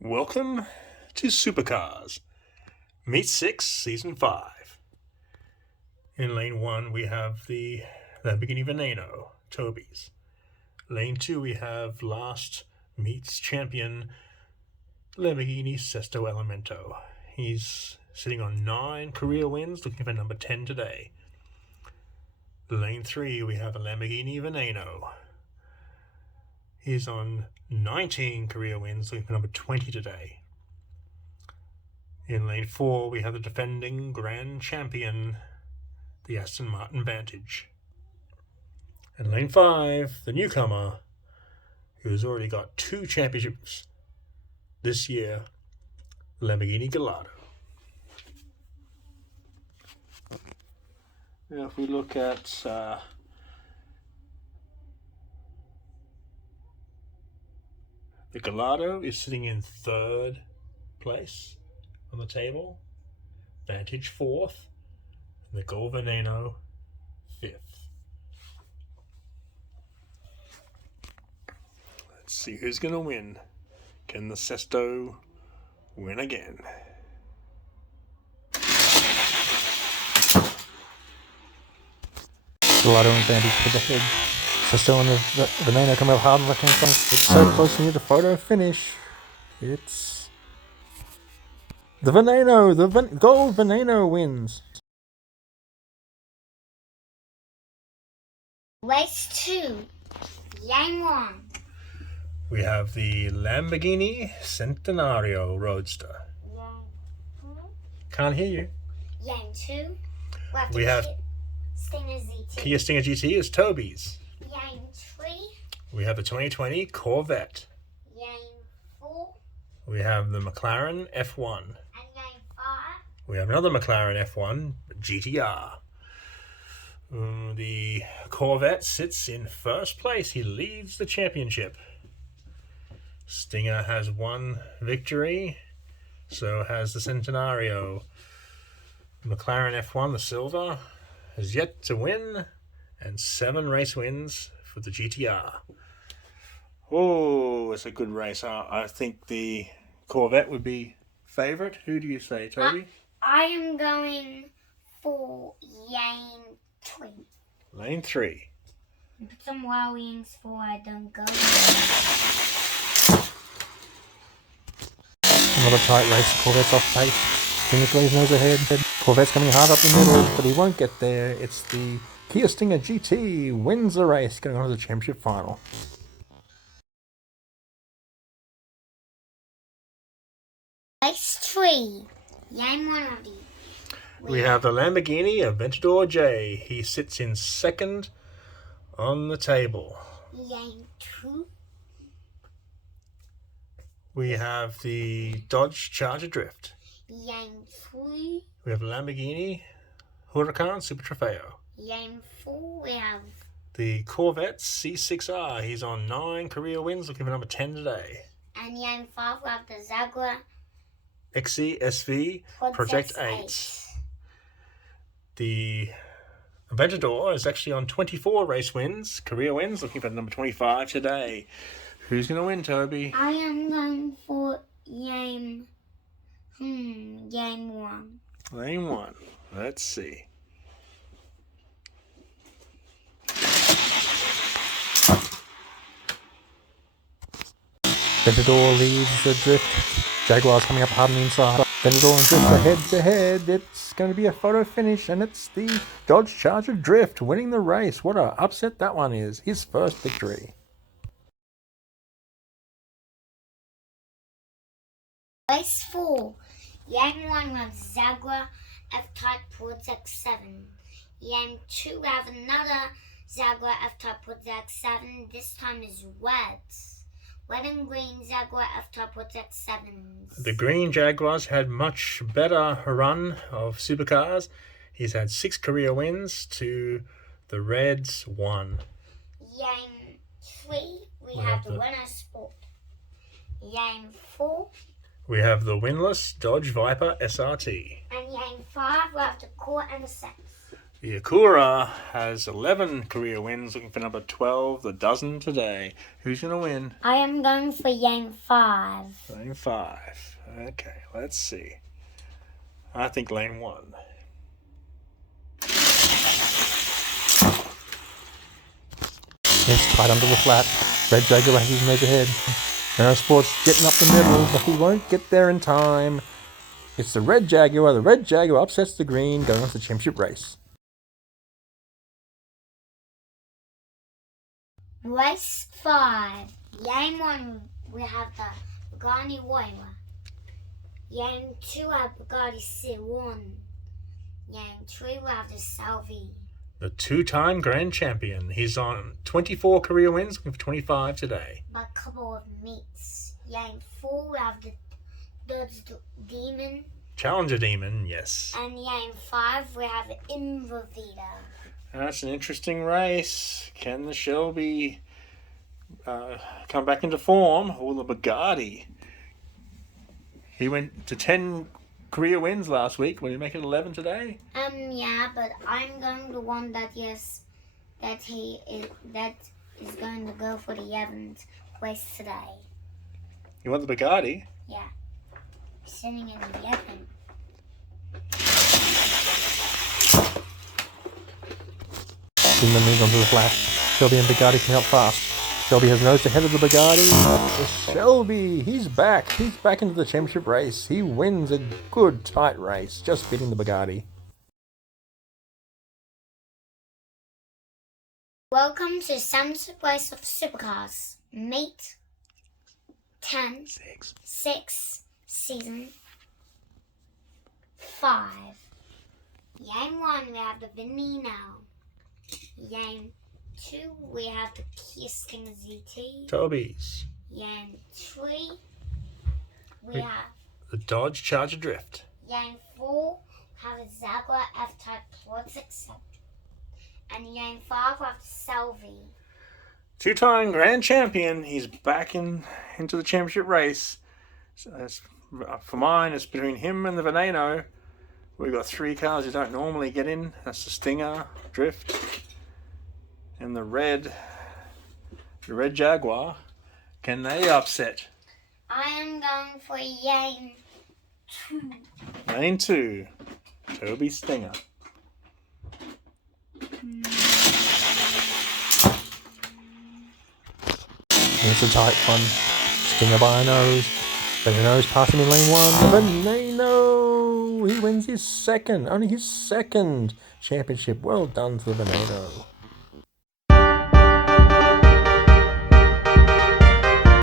Welcome to Supercars, Meet 6, Season 5. In Lane 1, we have the Lamborghini Veneno, Toby's. Lane 2, we have last Meets champion, Lamborghini Sesto Elemento. He's sitting on 9 career wins, looking for number 10 today. Lane 3, we have a Lamborghini Veneno. He's on 19 career wins, looking for number 20 today. In Lane 4, we have the defending grand champion, the Aston Martin Vantage. In Lane 5, the newcomer, who's already got 2 championships this year, Lamborghini Gallardo. Now, if we look at the Gallardo is sitting in 3rd place on the table, Vantage 4th, and the Gol Veneno 5th. Let's see who's going to win. Can the Sesto win again? Gallardo and Vantage to the head. Sesto and the Veneno come up hard on the left hand side. It's so close near the photo finish. It's the Veneno. The Gol Veneno wins. Race 2, Lane 1. We have the Lamborghini Centenario Roadster. Can't hear you. Lane 2. We have Stinger ZT. Kia Stinger GT is Toby's. Lane 3. We have the 2020 Corvette. Lane 4. We have the McLaren F1. And Lane 5. We have another McLaren F1 GTR. The Corvette sits in 1st place. He leads the championship. Stinger has 1 victory. So has the Centenario. McLaren F1, the silver, has yet to win. And 7 race wins for the GTR. Oh, it's a good race. I think the Corvette would be favourite. Who do you say, Toby? I am going for Lane 3. Lane 3. Put some worryings for I don't go. Another tight race. Corvette's off pace. Stinger Glaze nose ahead. Corvette's coming hard up the middle, but he won't get there. It's the Kia Stinger GT wins the race, going on to the championship final. Race 3, Lane 1 of you. We have the Lamborghini Aventador J. He sits in 2nd on the table. Lane 2. We have the Dodge Charger Drift. Lane 3. We have Lamborghini Huracan Super Trofeo. Lane 4, we have The Corvette C6R. He's on 9 career wins, looking for number 10 today. and Lane 5, we have the Jaguar XC Project 8. The Aventador is actually on 24 race wins, career wins, looking for number 25 today. Who's going to win, Toby? I am going for Lane 1. Lane 1. Let's see. Aventador leads the drift. Jaguar's coming up hard on the inside. Aventador and Drift are head to head. It's going to be a photo finish, and it's the Dodge Charger Drift winning the race. What a upset that one is. His first victory. Race 4, Lane 1 we have Jaguar F-Type Project 7. Lane 2 we have another Jaguar F-Type Project 7. This time is red. Red and green Jaguar F-Type Project 7s. The green Jaguars had much better run of supercars. He's had 6 career wins to the Reds 1. Lane 3 we have the Winner Sport. Lane 4 We have the winless Dodge Viper SRT. and Lane 5 we have the Core and the Sense. The Akura has 11 career wins, looking for number 12, the dozen today. Who's going to win? I am going for Yang 5. Lane 5. Okay, let's see. I think lane 1. It's tight under the flat. Red Jaguar has his nose ahead. Aerosport's getting up the middle, but he won't get there in time. It's the Red Jaguar. The Red Jaguar upsets the green, going on to the championship race. Race 5. Yang 1, we have the Bugatti Whaler. Yang 2, we have Bugatti C1. Yang 3, we have the Salvi. The two-time grand champion. He's on 24 career wins, looking for 25 today. By a couple of meets. Yang 4, we have the Dodge Demon. Challenger Demon, yes. And Yang 5, we have the Invavita. That's an interesting race. Can the Shelby come back into form? Or the Bugatti? He went to 10 career wins last week. Will he make it 11 today? Yeah, but I'm going to one that is going to go for the 11th race today. You want the Bugatti? Yeah. Sitting in the 11th. Demon moves onto the flat. Shelby and Bugatti come out fast. Shelby has nosed ahead of the Bugatti. Shelby, he's back. He's back into the championship race. He wins a good tight race, just beating the Bugatti. Welcome to Sunset Race of Supercars. Meet 10, 6, Season 5. Yang 1, we have the Veneno. Yang 2, we have the Kia Stinger ZT. Toby's. Yang 3, we have The Dodge Charger Drift. Yang 4, we have a Jaguar F-Type Plus Accept. And Yang 5, we have the Salvi. Two-time grand champion. He's back into the championship race. So for mine, it's between him and the Veneno. We've got 3 cars you don't normally get in. That's the Stinger Drift and the Red Jaguar. Can they upset? I am going for Yang 2. Lane 2, Toby Stinger. It's a tight one. Stinger by a nose. Veneno's passing in lane 1. The Veneno! He wins his second, only his second championship. Well done to the Veneno.